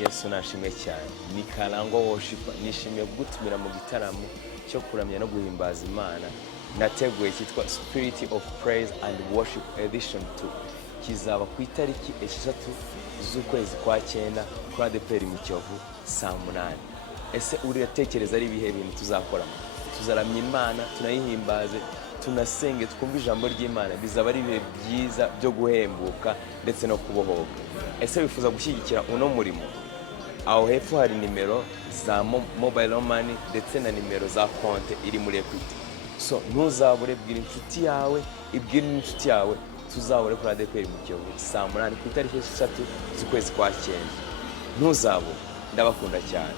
Yesu nashimwe cyane. Ni Karangwa worship nishimiye gutumira mu gitaramo cyo kuramya no guhimbaza Imana. Nateguye cyitwa Spirit of Praise and Worship Edition 2. Kizaba ku itariki 6 z'ukwezi kwa 9 kuri Adepr mu Kiyovu saa 8. Ese uratekereza ari ibihe bintu tuzakoramo? Tuzaramya Imana, tunayihimbaze, tunasenge, twumva ijambo ry'Imana. Bizaba ari ibihe byiza byo guhembuka ndetse no kubohoka. Ese wifuza gushyigikira uno murimo? Aho hepfo hari nimero za mobile money ndetse na nimero za konte iri muri Equity. So ntuzabure, bwira inshuti yawe, ibwira inshuti yawe, tuzahore kuri Adepr mu Kiyovu saa 8 ku itariki 6 z'ukwezi kwa 9. Ntuzabure, ndabakunda cyane.